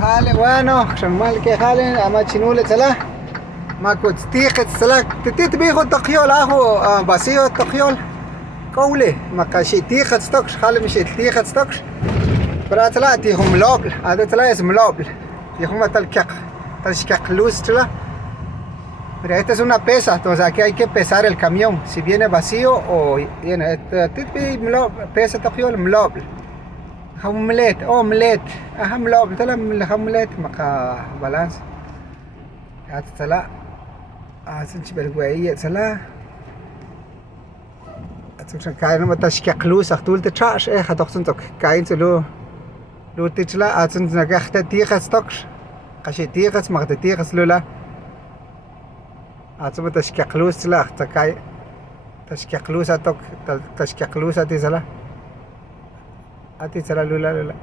حالي وينه شمال كي حالي أما تشنولة سلا ما كنت تيقت سلا تتبيخو تقيول أخو باسيو تقيول قولي ما كاشي تيقت ستوكش حالي مشي تيقت ستوكش برات لا تيهم لوبل هذا تلا اسم لوبل تيهم تلشكق luz تلا. Mira, esta es una pesa, o sea que hay que pesar el camión, si viene vacío o viene. Pesa تقيول ملوبل هملت اومليت اهم لعبة طلع من هملت مقا بالانس هات طلع سنش بالقوية طلع اتوشن كاين ما تشكق لوس اختول تشاش ايه هتوخسن توك كاين سلو لو تطلع اتن نغخت تيخس توكش قشي تيخس مغت تيخس لولا اتم تشكق لوس طلع تكاي تشكق لوس اتوك تشكق لوس اتزلا أتي ترى لولا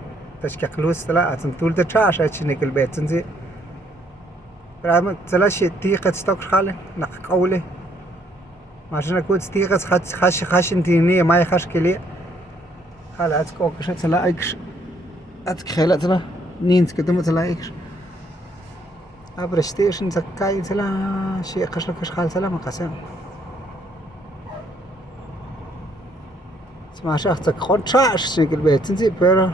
تشكيك لوس تلا أتن طول تشاش أتشنيك البيت تنزي برام تلا شيء تيقة ستوكش خاله نق قوله ماشنا كود تيقة خاش انتينية ما يخاش كلي خاله أتكوكش تلا أيكش أتكخيلة تلا نينت كدم تلا أيكش أبرشتيشن تكاي تلا شيء خاش خال تلا مقاسم ما شافتك خون تشاش شنيك البيت تنزي بيرا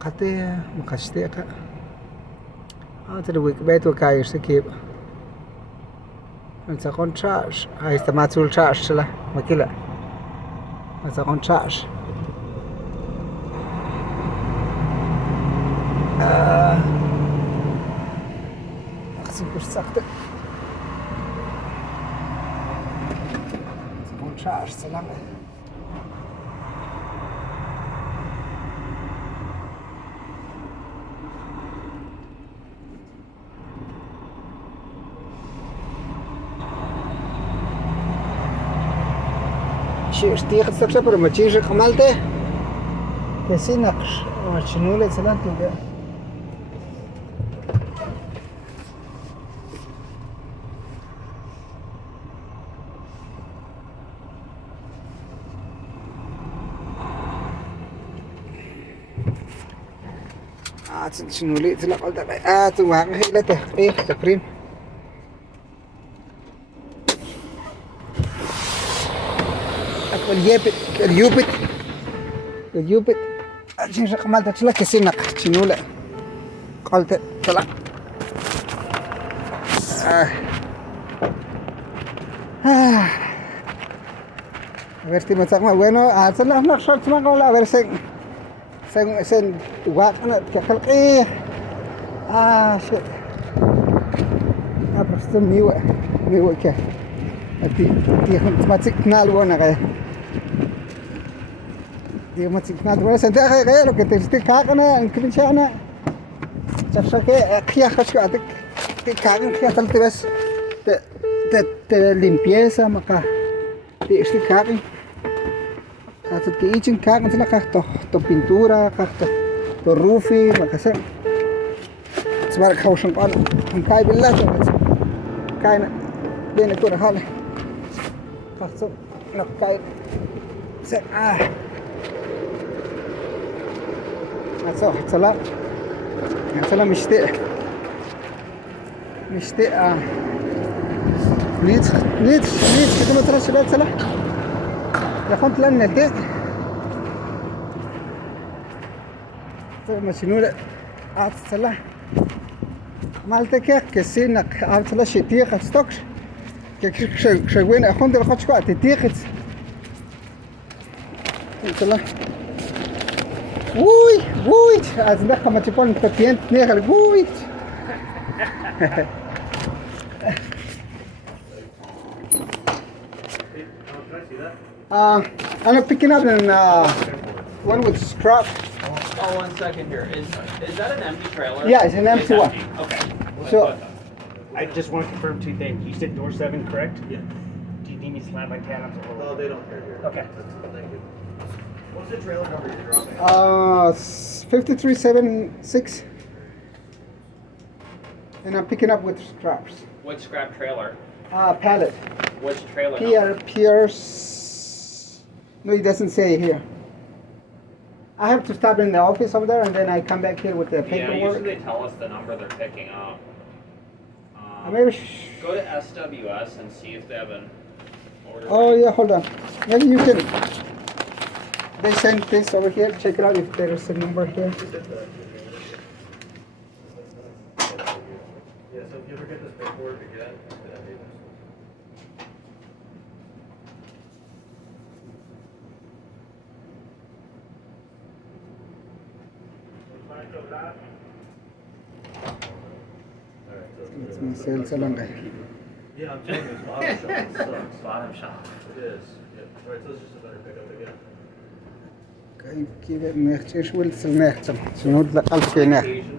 قطي مقشتيقة ترويك بيت وكايش تكيب انت خون تشاش هاي استماتول تشاش لا مكلا انت خون تشاش أقسم كش ساقط شاش سلام شيء اشتيق تسكشة pero ما تشيش قمالته كسي نقش ما تشنولة سلام تبقى شنو لي تلا قلت وهاك هي لا تحقيق تقريم اليوبت عشان رقم تلا كسينق شنو لا قلت طلع a ver si me saca bueno hacer las naqshot ما قول a ver sen واقنا كخلق ايه شيء ابرستم ميوه كه تي ما تكنال وانا غير تي ما تكنال وانا سنت غير لو كنت تكاقنا يمكن شانا شفشك خيا خشوا عندك تكاقن خيا تلت بس ت limpieza مكا تي اشتكاقن Als ik iets in kaart natuurlijk krijg toch pintura, krijg toch roofie, maar gezegd. Het is waar ik gewoon zo'n pan een kai wil laten. Kai binnen kunnen halen. Krijg zo nog kai. Zeg zo, het zal lang. Het zal lang mistake. Mistake niet, ik moet er zo uit يا خنت لنا الدق ماشينولا عطسلا مالتك كسينك عطسلا شتيخ ستوكش كيك شوين اخوند الخوتش كو تتيخت عطسلا وي ازنخ ما تكون تبينت نيغل وي I'm picking up one with strap. Oh, 1 second here. Is that an empty trailer? Yeah, it's an empty one. Okay. So I just want to confirm two things. You said door 7, correct? Yeah. Do you need me to slap my cat onto the No, they don't care here. Okay. Thank you. What's the trailer number you're dropping? 5376. And I'm picking up with straps. Which scrap trailer? Pallet. Which trailer? Pierce No, it doesn't say here. I have to stop in the office over there and then I come back here with the Yeah, paperwork. usually they tell us the number they're picking up. Maybe. Go to SWS and see if they have an order. Oh yeah, hold on. Maybe you can. They sent this over here. Check it out if there is a number here. Yeah, so if you ever get this paperwork again, that'd be nice. It's my sales salon. Yeah, I'm telling you, this bottom shop sucks. Bottom shop. It is. Yeah. Right, so it's just a better pickup again. كيف نختار شو السنة شنو الألف كينات Asian